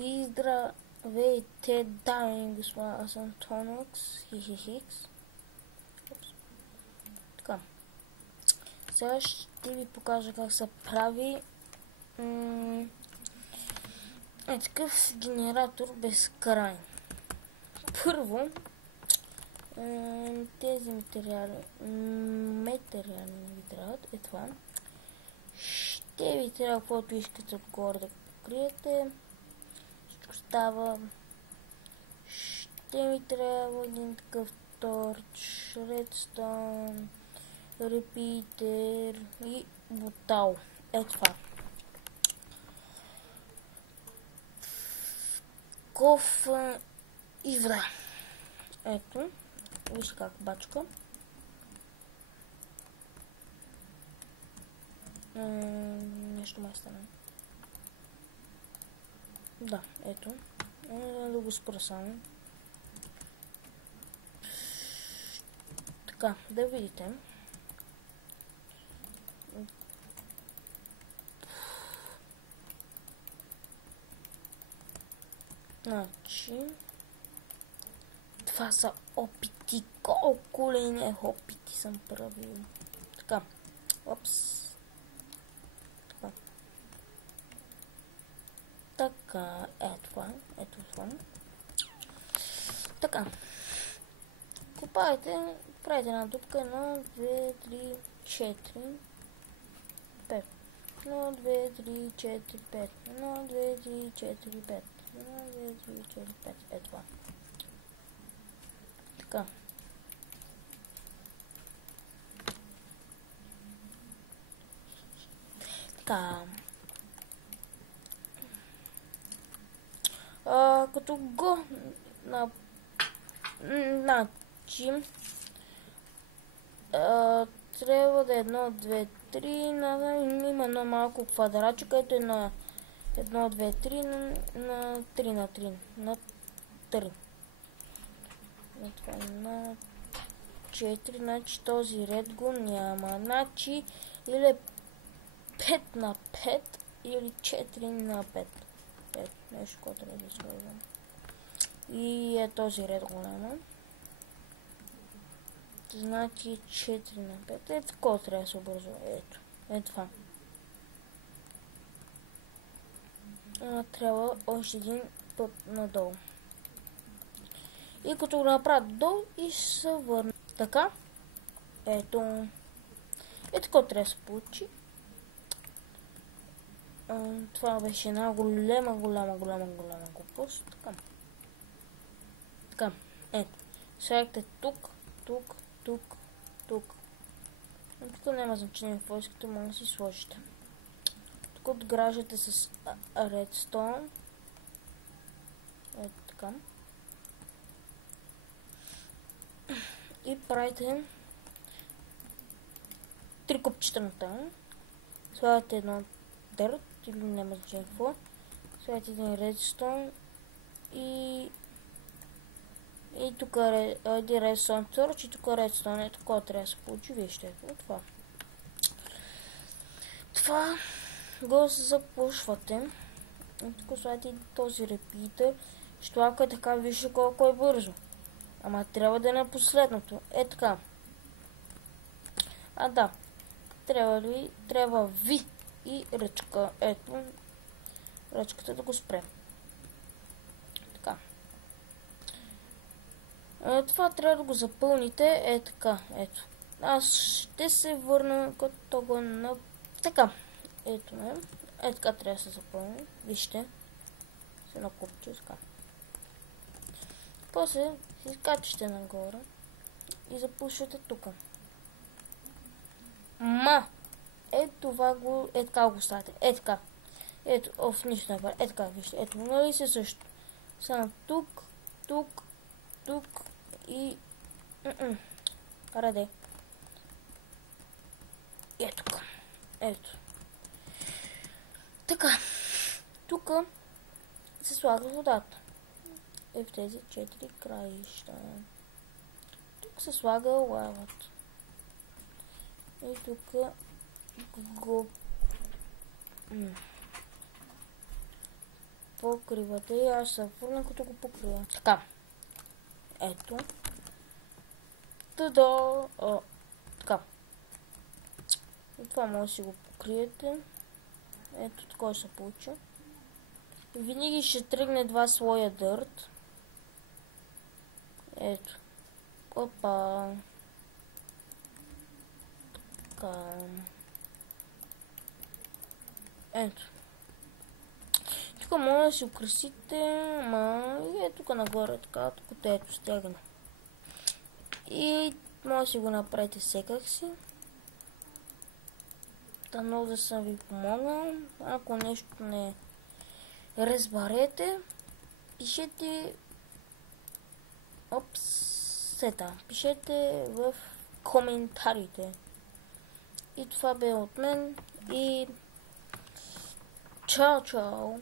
И здравейте, дами и господа, аз съм Тонокс, хихихикс. Така. Сега ще ви покажа как се прави такъв генератор безкрайен. Първо, тези материали ми трябват, е това. Ще ви трябва каквото искате отгоре да покриете. Всичко става. Ще ми трябва един такъв торч, редстоун, репитер и бутал. Е това. Кофа и вода. Ето. Вижте как бачка. Нещо май стана. Да, ето. Да го спра само. Така, да видите. Значи, това са опити. Колко ли не опити съм правил. Така, опс. Така, ето това. Така. Копайте, правите една дупка, 1, 2, 3, 4, 5. 1, 2, 3, 4, 5. 1, 2, 3, 4, 5. 1, 2, 3, 4, 5. Ето това. Така. Така. Като го начим, трябва да е 1, 2, 3, има едно малко квадратче, където е на 1, 2, 3 на 3 на 3 на 3. На 4, значи този ред го няма. Значи или 5 на 5 или 4 на 5. Нещо, което трябва да свързвам. И е този ред го няма. Значи 4 на 5. Ето такова трябва да се образува. Ето. Ето това. Трябва още един път надолу. И като го направя долу и се върна. Така. Ето. Ето такова трябва да се получи. Това беше една голяма глупост. Така. Ето. Слагате тук. Тук няма значение какво искате, може да си сложите. Тук отграждате с редстоун. Ето така. И правите 3 купчета на това. Слагате едно дърт или няма значение какво. Слагате един редстоун и тук е един редстоун торч и тук редстоун е такова трябва да се получи. Вижте, ето това. Това го запушвате. Тук слагате този репитър. Ще лапка така, вижте колко е бързо. Ама трябва да е на последното. Е така. Да. Трябва ви и ръчка. Ето. Ръчката да го спре. Така. Това трябва да го запълните. Е така. Ето. Аз ще се върна като го на... Така. Ето ме. Е така трябва да се запълни. Вижте. Се накупчи. Така. После си скачате нагоре и запушвате тук. Ето това го... Е така го ставате. Е така. Ето, нищо не прави. Е така, вижте. Ето, нали се също. Само тук и... Раде. Ето тук. Ето. Така. Тук се слага водата. Е в тези 4 краища. Тук се слага лавата. И тук го покривате и аз се върна като го покрия. Така. Ето. Тада! Така. И това може да си го покриете. Ето такова се получи. Винаги ще тръгне 2 слоя дърт. Ето. Опа. Така. Ето. Тук може да си украсите, и е тук нагоре, така, тук ето стягане. И може да си го направите всекак си. Та много да съм ви помогнал. Ако нещо не разберете, пишете пишете в коментарите. И това бе от мен и чао, чао!